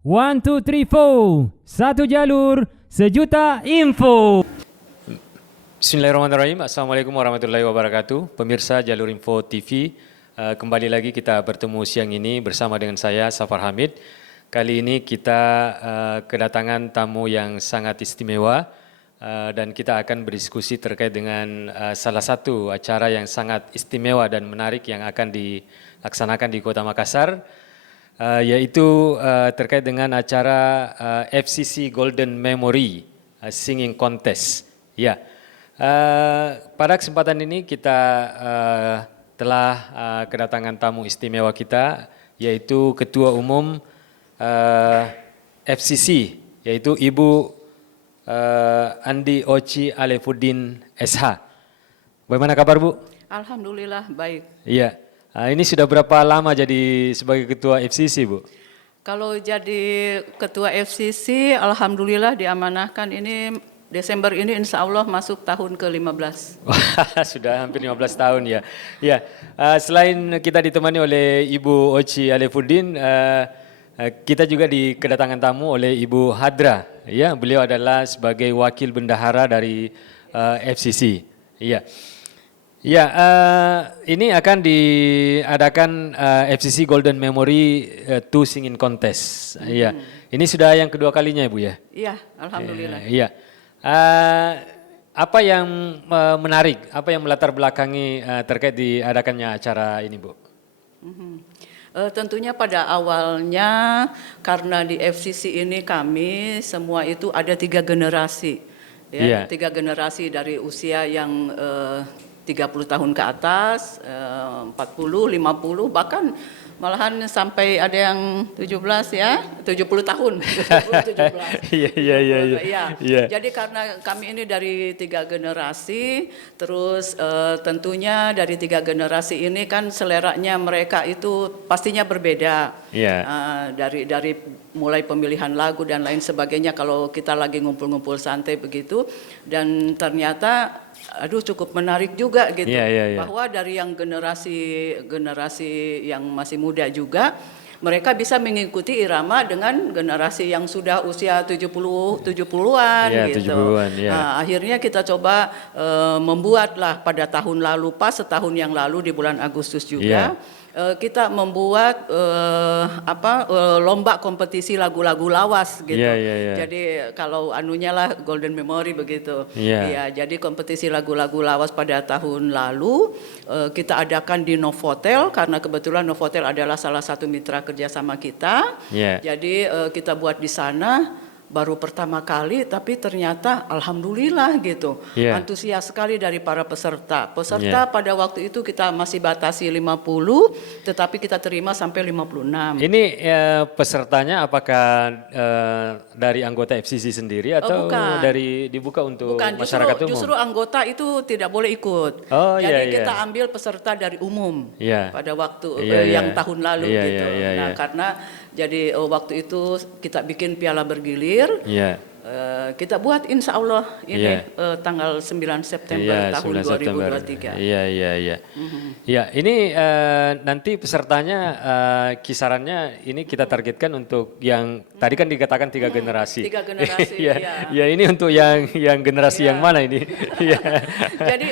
One, two, three, four. Satu jalur, sejuta info. Bismillahirrahmanirrahim. Assalamualaikum warahmatullahi wabarakatuh. Pemirsa Jalur Info TV, kembali lagi kita bertemu siang ini bersama dengan saya, Safar Hamid. Kali ini kita kedatangan tamu yang sangat istimewa dan kita akan berdiskusi terkait dengan salah satu acara yang sangat istimewa dan menarik yang akan dilaksanakan di Kota Makassar, yaitu terkait dengan acara FCC Golden Memory Singing Contest. Ya. Pada kesempatan ini kita telah kedatangan tamu istimewa kita, yaitu Ketua Umum FCC, yaitu Ibu Andi Oci Alefuddin SH. Bagaimana kabar, Bu? Alhamdulillah baik. Iya. Ini sudah berapa lama jadi sebagai Ketua FCC, Bu? Kalau jadi Ketua FCC, alhamdulillah diamanahkan ini Desember ini insya Allah masuk tahun ke-15. Sudah hampir 15 tahun ya. Ya, selain kita ditemani oleh Ibu Oci Alefuddin, kita juga kedatangan tamu oleh Ibu Hadra. Ya, beliau adalah sebagai wakil bendahara dari FCC. Ya. Ya, ini akan diadakan FCC Golden Memory to Singing Contest. Ya, ini sudah yang kedua kalinya, Bu ya. Iya, alhamdulillah. Iya. Apa yang menarik, apa yang melatar belakangi terkait diadakannya acara ini, Bu? Tentunya pada awalnya karena di FCC ini kami semua itu ada 3 generasi, ya, 3 generasi dari usia yang 30 tahun ke atas, 40, 50, bahkan malahan sampai ada yang 17 ya, 70 tahun. 17. Iya. Jadi karena kami ini dari 3 generasi, terus tentunya dari 3 generasi ini kan seleranya mereka itu pastinya berbeda. Dari mulai pemilihan lagu dan lain sebagainya kalau kita lagi ngumpul-ngumpul santai begitu, dan ternyata cukup menarik juga gitu. Bahwa dari yang generasi yang masih muda juga mereka bisa mengikuti irama dengan generasi yang sudah usia 70-an gitu. 70-an, Nah, akhirnya kita coba membuatlah pada tahun lalu, pas setahun yang lalu di bulan Agustus juga. Kita membuat lomba kompetisi lagu-lagu lawas gitu. Jadi kalau anunya lah Golden Memory begitu. Jadi kompetisi lagu-lagu lawas pada tahun lalu kita adakan di Novotel karena kebetulan Novotel adalah salah satu mitra kerjasama kita. Jadi kita buat di sana. Baru pertama kali, tapi ternyata alhamdulillah gitu, antusias sekali dari para peserta. Pada waktu itu kita masih batasi 50, tetapi kita terima sampai 56. Ini pesertanya apakah dari anggota FCC sendiri atau dibuka untuk masyarakat umum? Justru anggota itu tidak boleh ikut. Jadi kita ambil peserta dari umum pada waktu yang tahun lalu gitu. Nah karena jadi waktu itu kita bikin piala bergilir. Kita buat insya Allah ini tanggal 9 September tahun 2023. Ya, ini nanti pesertanya kisarannya ini kita targetkan untuk yang tadi kan dikatakan 3 generasi. 3 generasi. Ya, ini untuk yang generasi yang mana ini? Jadi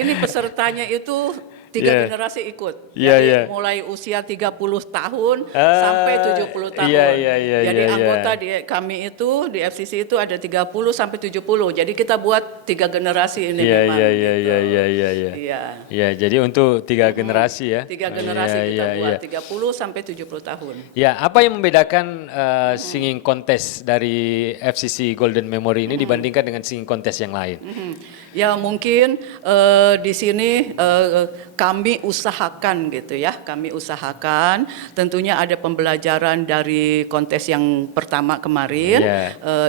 ini pesertanya itu 3 generasi ikut. Jadi mulai usia 30 tahun sampai 70 tahun. Jadi anggota di kami itu di FCC itu ada 30 sampai 70. Jadi kita buat 3 generasi ini memang. Iya, jadi untuk 3 generasi ya. 3 generasi kita buat 30 sampai 70 tahun. Ya, apa yang membedakan singing contest dari FCC Golden Memory ini dibandingkan dengan singing contest yang lain? Ya mungkin di sini kami usahakan gitu ya, kami usahakan tentunya ada pembelajaran dari kontes yang pertama kemarin,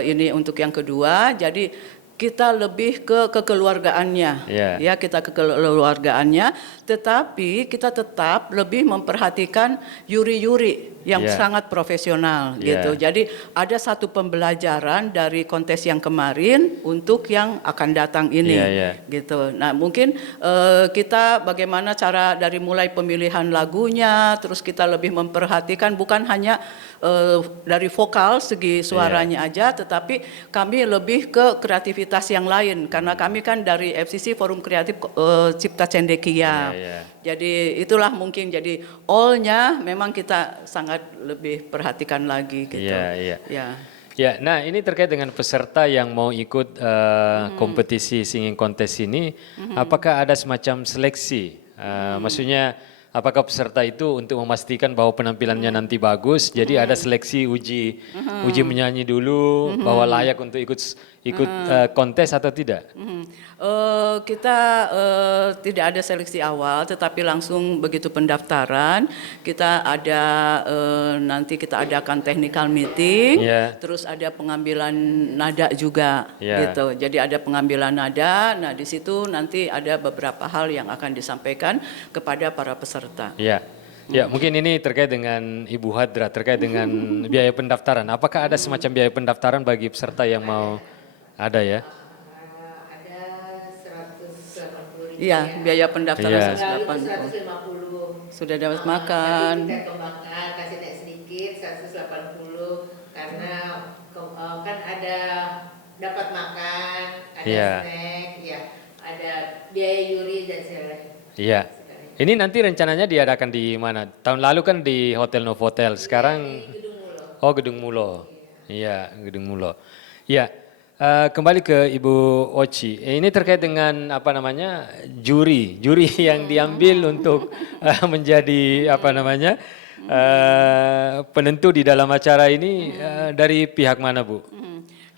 ini untuk yang kedua, jadi kita lebih ke kekeluargaannya, ya kita kekeluargaannya, tetapi kita tetap lebih memperhatikan yuri-yuri yang Yeah. sangat profesional Yeah. gitu. Jadi ada satu pembelajaran dari kontes yang kemarin untuk yang akan datang ini gitu. Nah, mungkin kita bagaimana cara dari mulai pemilihan lagunya, terus kita lebih memperhatikan bukan hanya dari vokal segi suaranya aja, tetapi kami lebih ke kreativitas yang lain karena kami kan dari FCC Forum Kreatif Cipta Cendekia. Jadi itulah mungkin jadi all-nya memang kita sangat lebih perhatikan lagi gitu. Ya, nah ini terkait dengan peserta yang mau ikut kompetisi singing contest ini, apakah ada semacam seleksi? Maksudnya apakah peserta itu untuk memastikan bahwa penampilannya nanti bagus, jadi ada seleksi uji menyanyi dulu bahwa layak untuk ikut kontes atau tidak? Kita tidak ada seleksi awal, tetapi langsung begitu pendaftaran kita ada nanti kita adakan technical meeting, terus ada pengambilan nada juga, gitu. Jadi ada pengambilan nada. Nah di situ nanti ada beberapa hal yang akan disampaikan kepada para peserta. Ya, mungkin ini terkait dengan Ibu Hadra, terkait dengan biaya pendaftaran. Apakah ada semacam biaya pendaftaran bagi peserta yang mau ada ya? Iya, biaya pendaftaran 180. Sudah dapat makan. Tiket makan, kasih naik sedikit 180 karena kan ada dapat makan, ada snack, ada biaya yuri dan sebagainya. Iya. Ini nanti rencananya diadakan di mana? Tahun lalu kan di Hotel Novotel, sekarang Di Gedung Mulo. Oh, Gedung Mulo. Iya, Gedung Mulo. Iya. Kembali ke Ibu Oci, ini terkait dengan apa namanya juri yang diambil untuk menjadi apa namanya penentu di dalam acara ini dari pihak mana, Bu?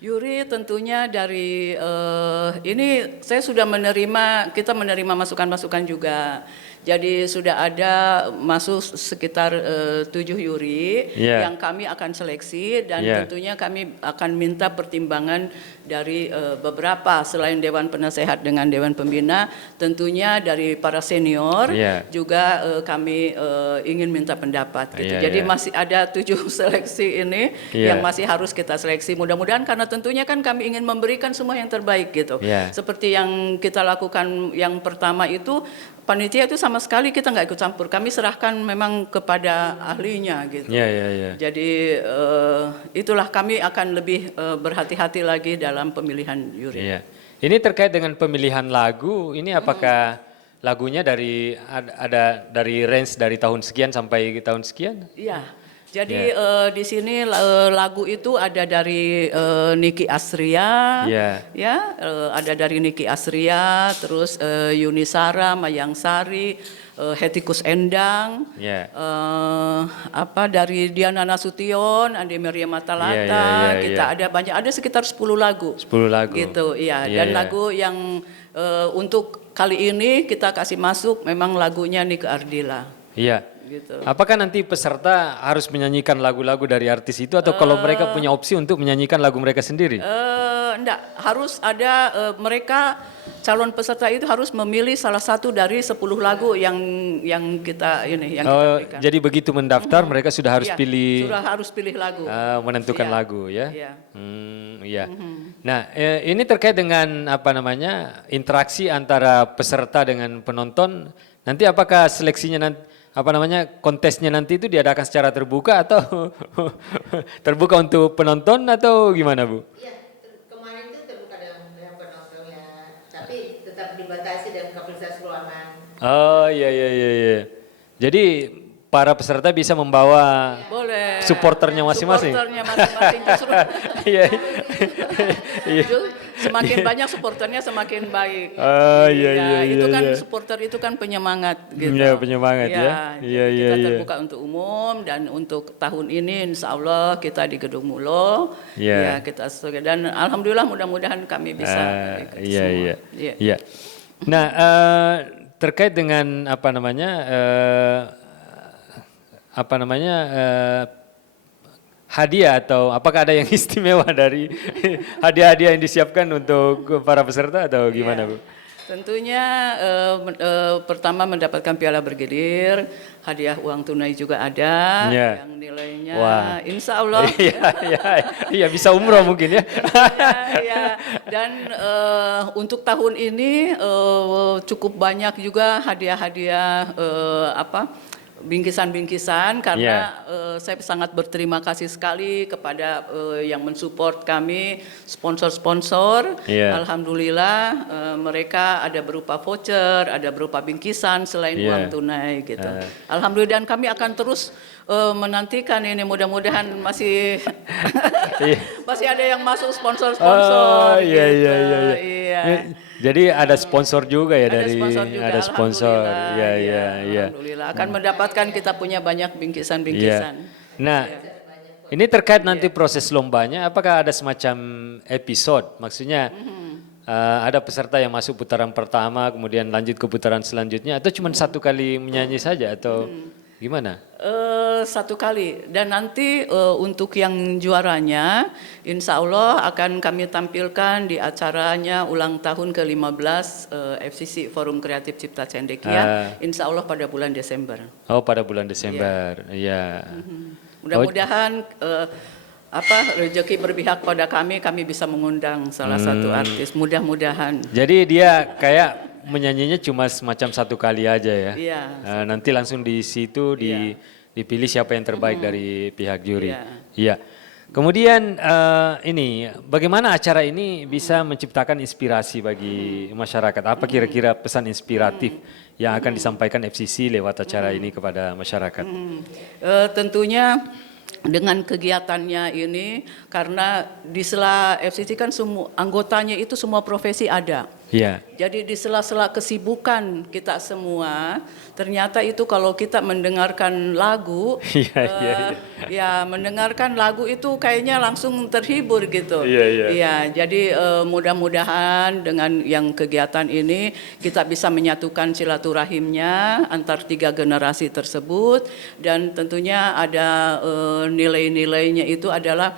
Juri tentunya dari ini saya sudah kita menerima masukan-masukan juga. Jadi sudah ada masuk sekitar 7 juri yang kami akan seleksi dan tentunya kami akan minta pertimbangan dari beberapa selain Dewan Penasehat dengan Dewan Pembina, tentunya dari para senior juga kami ingin minta pendapat gitu. Jadi masih ada 7 seleksi ini yang masih harus kita seleksi. Mudah-mudahan karena tentunya kan kami ingin memberikan semua yang terbaik gitu. Seperti yang kita lakukan yang pertama itu panitia itu sama sekali kita nggak ikut campur. Kami serahkan memang kepada ahlinya gitu. Jadi itulah kami akan lebih berhati-hati lagi dalam pemilihan juri. Ini terkait dengan pemilihan lagu. Ini apakah lagunya dari ada dari range dari tahun sekian sampai tahun sekian? Iya. Jadi di sini lagu itu ada dari Niki Astria, ada dari Niki Astria, terus Yunisara, Mayang Sari, Hetikus Endang, dari Diana Nasution, Andi Maria Matalata, kita ada banyak, ada sekitar 10 lagu. 10 lagu. Gitu, dan lagu yang untuk kali ini kita kasih masuk memang lagunya Nike Ardila. Gitu. Apakah nanti peserta harus menyanyikan lagu-lagu dari artis itu atau kalau mereka punya opsi untuk menyanyikan lagu mereka sendiri? Enggak, harus ada mereka calon peserta itu harus memilih salah satu dari 10 lagu yang kita kita berikan. Jadi begitu mendaftar mereka sudah harus pilih lagu. Menentukan lagu ya. Nah, ini terkait dengan apa namanya interaksi antara peserta dengan penonton. Nanti apakah seleksinya nanti kontesnya nanti itu diadakan secara terbuka atau terbuka untuk penonton atau gimana, Bu? Iya, kemarin itu terbuka dengan penontonnya, tapi tetap dibatasi dengan kapasitas ruangan. Oh iya. Jadi para peserta bisa membawa supporternya masing-masing. Supporternya masing-masing justru. Semakin banyak supporternya semakin baik. Itu kan supporter itu kan penyemangat gitu. Iya, penyemangat Kita terbuka untuk umum dan untuk tahun ini insya Allah kita di Gedung Mulo. Kita dan alhamdulillah mudah-mudahan kami bisa Iya. Nah, terkait dengan hadiah atau apakah ada yang istimewa dari hadiah-hadiah yang disiapkan untuk para peserta atau gimana, Bu? Tentunya pertama mendapatkan piala bergilir, hadiah uang tunai juga ada, yang nilainya insya Allah. Iya bisa umroh mungkin ya. Ya. Dan untuk tahun ini cukup banyak juga hadiah-hadiah bingkisan-bingkisan karena saya sangat berterima kasih sekali kepada yang mensupport kami, sponsor-sponsor. Alhamdulillah mereka ada berupa voucher, ada berupa bingkisan selain uang tunai gitu. Alhamdulillah, dan kami akan terus menantikan ini, mudah-mudahan masih masih ada yang masuk sponsor-sponsor. Iya. Jadi ada sponsor juga ya, dari ada sponsor. Alhamdulillah akan mendapatkan, kita punya banyak bingkisan-bingkisan. Nah, ini terkait nanti proses lombanya, apakah ada semacam episode? Maksudnya ada peserta yang masuk putaran pertama, kemudian lanjut ke putaran selanjutnya, atau cuma satu kali menyanyi saja, atau gimana? Satu kali, dan nanti untuk yang juaranya insya Allah akan kami tampilkan di acaranya ulang tahun ke-15 FCC Forum Kreatif Cipta Cendekia, insya Allah pada bulan Desember. Oh, pada bulan Desember, Mudah-mudahan rezeki berpihak pada kami bisa mengundang salah satu artis, mudah-mudahan. Jadi dia kayak menyanyinya cuma semacam satu kali aja ya. Nanti langsung di situ dipilih siapa yang terbaik dari pihak juri. Iya. Kemudian ini bagaimana acara ini bisa menciptakan inspirasi bagi masyarakat? Apa kira-kira pesan inspiratif yang akan disampaikan FCC lewat acara ini kepada masyarakat? Tentunya dengan kegiatannya ini, karena di sela FCC kan semua anggotanya itu semua profesi ada. Jadi di sela-sela kesibukan kita semua, ternyata itu kalau kita mendengarkan lagu, mendengarkan lagu itu kayaknya langsung terhibur gitu. Jadi mudah-mudahan dengan yang kegiatan ini kita bisa menyatukan silaturahimnya antar 3 generasi tersebut, dan tentunya ada nilai-nilainya itu adalah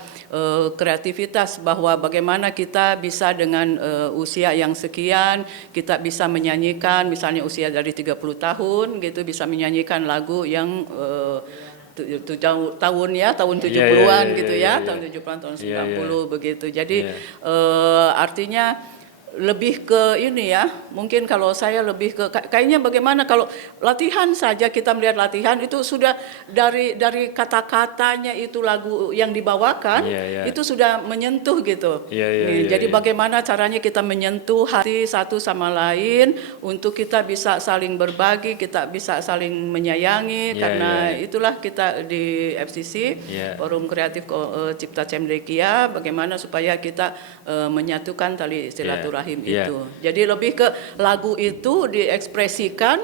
kreativitas, bahwa bagaimana kita bisa dengan usia yang sekian kita bisa menyanyikan, misalnya usia dari 30 tahun gitu, bisa menyanyikan lagu yang tahun 70-an gitu ya, tahun 70-an, tahun 90 begitu. Jadi artinya lebih ke ini ya, mungkin kalau saya lebih ke kayaknya bagaimana kalau latihan saja, kita melihat latihan itu sudah dari kata-katanya itu lagu yang dibawakan itu sudah menyentuh gitu. Jadi bagaimana caranya kita menyentuh hati satu sama lain untuk kita bisa saling berbagi, kita bisa saling menyayangi, karena itulah kita di FCC Forum Kreatif Cipta Cendekia, bagaimana supaya kita menyatukan tali silaturahim itu. Jadi lebih ke lagu itu diekspresikan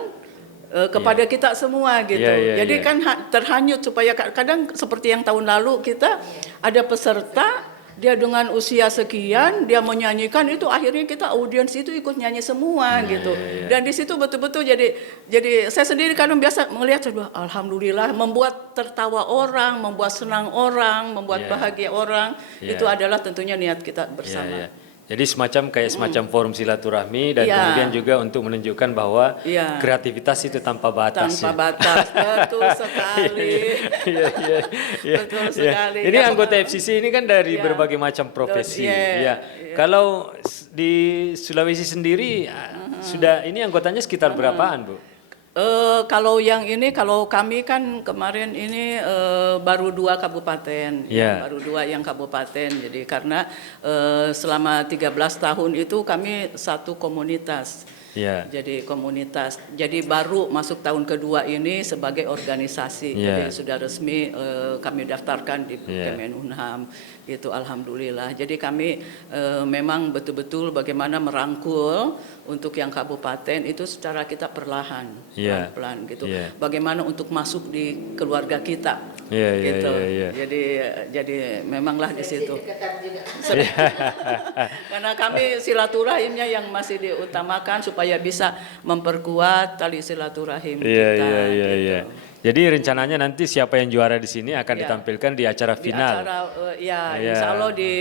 kepada kita semua gitu. Jadi kan terhanyut, supaya kadang seperti yang tahun lalu kita ada peserta, dia dengan usia sekian dia menyanyikan itu, akhirnya kita audiens itu ikut nyanyi semua gitu. Dan di situ betul-betul jadi saya sendiri kadang biasa melihat, alhamdulillah, membuat tertawa orang, membuat senang orang, membuat bahagia orang, itu adalah tentunya niat kita bersama. Jadi semacam forum silaturahmi, dan kemudian juga untuk menunjukkan bahwa kreativitas itu tanpa batas. Betul sekali. Betul sekali. Ini anggota FCC ini kan dari berbagai macam profesi. Kalau di Sulawesi sendiri sudah ini anggotanya sekitar berapaan, Bu? Kalau yang ini, kalau kami kan kemarin ini baru 2 kabupaten, baru 2 yang kabupaten. Jadi karena selama 13 tahun itu kami satu komunitas. Jadi komunitas. Jadi baru masuk tahun kedua ini sebagai organisasi. Jadi sudah resmi kami daftarkan di Kemenunham. Itu alhamdulillah. Jadi kami memang betul-betul bagaimana merangkul untuk yang kabupaten itu secara kita perlahan, pelan-pelan gitu. Bagaimana untuk masuk di keluarga kita, gitu. Jadi memanglah di situ. Karena kami silaturahimnya yang masih diutamakan supaya supaya bisa memperkuat tali silaturahim Iya, kita. iya, iya, gitu. iya. Jadi rencananya nanti siapa yang juara di sini akan Iya. ditampilkan di acara Di final. acara Iya. insya Allah di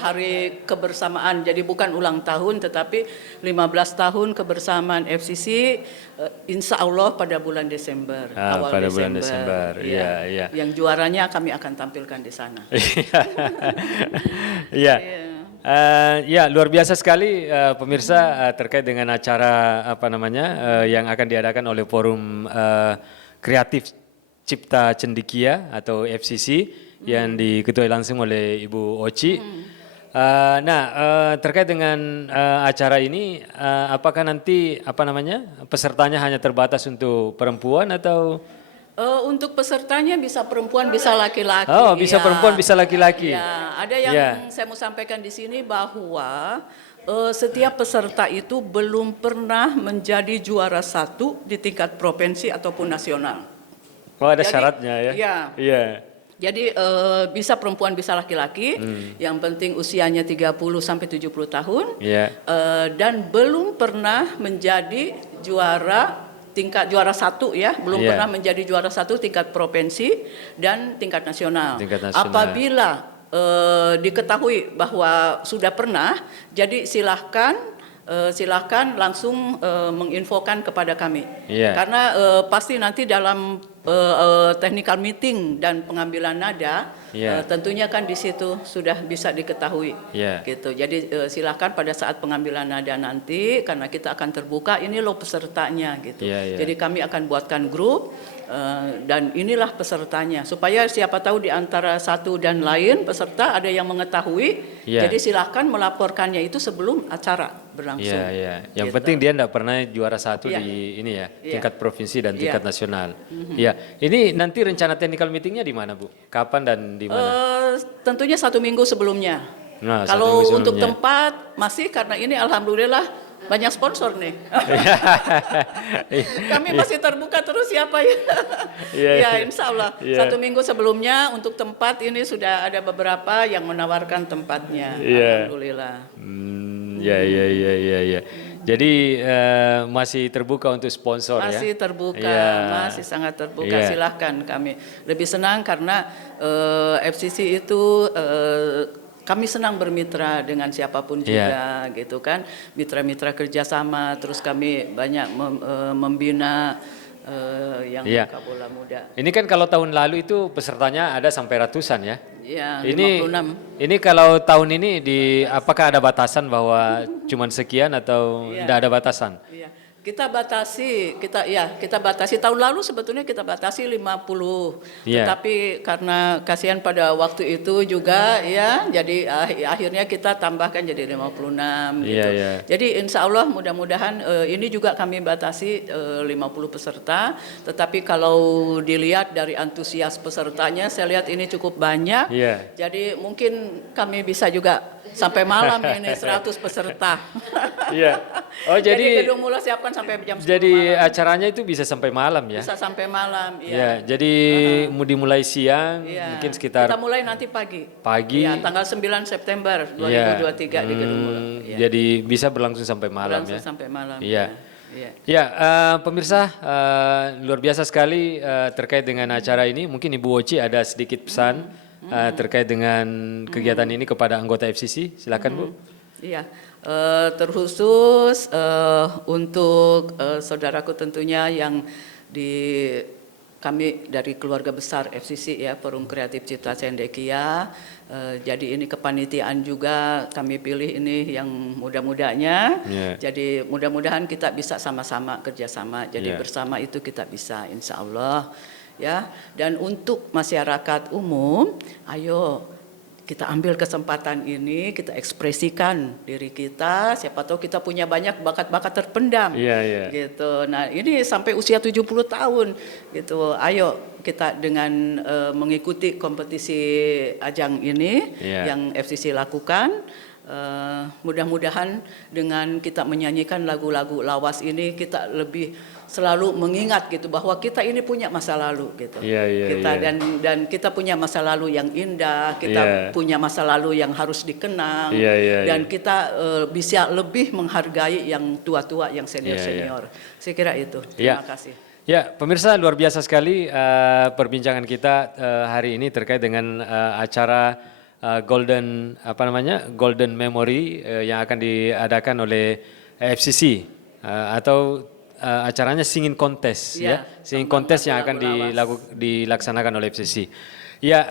hari kebersamaan. Jadi bukan ulang tahun tetapi 15 tahun kebersamaan FCC insya Allah pada bulan Desember. Awal pada bulan Desember. Iya, iya. Yang juaranya kami akan tampilkan di sana. Iya. Ya, luar biasa sekali pemirsa terkait dengan acara apa namanya yang akan diadakan oleh Forum Kreatif Cipta Cendekia atau FCC yang diketuai langsung oleh Ibu Oci. Terkait dengan acara ini, apakah nanti apa namanya pesertanya hanya terbatas untuk perempuan atau? Untuk pesertanya bisa perempuan, bisa laki-laki. Oh, bisa perempuan, bisa laki-laki. Ya, ada yang saya mau sampaikan di sini bahwa setiap peserta itu belum pernah menjadi juara 1 di tingkat provinsi ataupun nasional. Oh, ada Jadi, syaratnya ya? Iya. Iya. Jadi bisa perempuan, bisa laki-laki. Yang penting usianya 30 sampai 70 tahun. Iya. Dan belum pernah menjadi juara 1 ya, belum Iya. pernah menjadi juara 1 tingkat provinsi dan tingkat nasional. Tingkat nasional. Apabila diketahui bahwa sudah pernah, jadi silahkan langsung menginfokan kepada kami. Iya. Karena pasti nanti dalam technical meeting dan pengambilan nada, Iya. tentunya kan di situ sudah bisa diketahui. Iya. Gitu. Jadi silakan pada saat pengambilan nada nanti, karena kita akan terbuka, ini loh pesertanya gitu. Iya, iya. Jadi kami akan buatkan grup dan inilah pesertanya, supaya siapa tahu di antara satu dan lain peserta ada yang mengetahui. Iya. Jadi silahkan melaporkannya itu sebelum acara berlangsung. Iya, iya. Yang Gitu. penting dia enggak pernah juara 1 Iya. di ini ya, Iya. tingkat provinsi dan tingkat Iya. nasional. Iya. Ini nanti rencana technical meetingnya di mana, Bu? Kapan dan di mana? Tentunya 1 minggu sebelumnya. Nah, 1 Kalau minggu untuk sebelumnya. tempat masih, karena ini alhamdulillah banyak sponsor nih. Kami masih terbuka terus siapa ya. Iya, Ya iya. insya Allah. Iya. 1 minggu sebelumnya untuk tempat ini sudah ada beberapa yang menawarkan tempatnya. Iya. Alhamdulillah. Ya, ya, ya, ya, ya. Jadi masih terbuka untuk sponsor ya? Masih terbuka, Iya. masih sangat terbuka. Iya. Silahkan, kami lebih senang karena FCC itu kami senang bermitra dengan siapapun juga, gitu kan, mitra-mitra kerjasama. Terus kami banyak membina yang Iya. kabola muda. Ini kan kalau tahun lalu itu pesertanya ada sampai ratusan ya? Ya, Ini 56. ini kalau tahun ini apakah ada batasan bahwa cuman sekian atau Iya. tidak ada batasan? Iya. Kita batasi tahun lalu sebetulnya kita batasi 50. Iya. Tetapi karena kasihan pada waktu itu juga ya, jadi akhirnya kita tambahkan jadi 56 Iya, gitu. iya. Jadi insya Allah mudah-mudahan ini juga kami batasi 50 peserta, tetapi kalau dilihat dari antusias pesertanya saya lihat ini cukup banyak. Iya. Jadi mungkin kami bisa juga sampai malam ini 100 peserta. Iya. Oh Jadi jadi gedung mula siapkan sampai jam 10 jadi malam. acaranya itu bisa sampai malam ya? Bisa sampai malam, Ya, iya. jadi mau dimulai siang, Iya. mungkin sekitar Kita mulai nanti pagi. pagi. Iya, tanggal 9 September Iya. 2023 di gedung mula. Iya. Jadi bisa berlangsung sampai malam Berlangsung ya? sampai malam. Iya. Iya. Ya, pemirsa, luar biasa sekali terkait dengan acara ini. Mungkin Ibu Oci ada sedikit pesan terkait dengan kegiatan ini kepada anggota FCC. Silakan Bu. Iya, terkhusus untuk saudaraku tentunya yang kami dari keluarga besar FCC ya, Forum Kreatif Cipta Cendekia. Jadi ini kepanitiaan juga kami pilih ini yang muda-mudanya. Yeah. Jadi mudah-mudahan kita bisa sama-sama kerjasama. Jadi Yeah. bersama itu kita bisa, insya Allah ya. Dan untuk masyarakat umum, ayo kita ambil kesempatan ini, kita ekspresikan diri kita, siapa tahu kita punya banyak bakat-bakat terpendam. Iya, iya. Gitu. Nah, ini sampai usia 70 tahun gitu. Ayo kita dengan mengikuti kompetisi ajang ini Iya. yang FCC lakukan, Mudah-mudahan dengan kita menyanyikan lagu-lagu lawas ini kita lebih selalu mengingat gitu bahwa kita ini punya masa lalu gitu. Dan kita punya masa lalu yang indah, kita punya masa lalu yang harus dikenang, dan kita bisa lebih menghargai yang tua-tua, yang senior-senior. Saya kira itu. Terima kasih. Ya, pemirsa, luar biasa sekali perbincangan kita hari ini terkait dengan acara Golden Golden Memory yang akan diadakan oleh FCC atau acaranya Singing Contest Singing Contest yang akan dilaksanakan oleh FCC. Ya,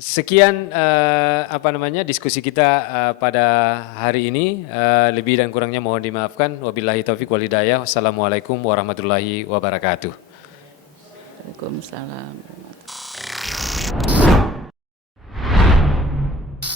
sekian diskusi kita pada hari ini. Lebih dan kurangnya mohon dimaafkan. Wabillahi taufik wal hidayah. Wassalamualaikum warahmatullahi wabarakatuh. Waalaikumsalam.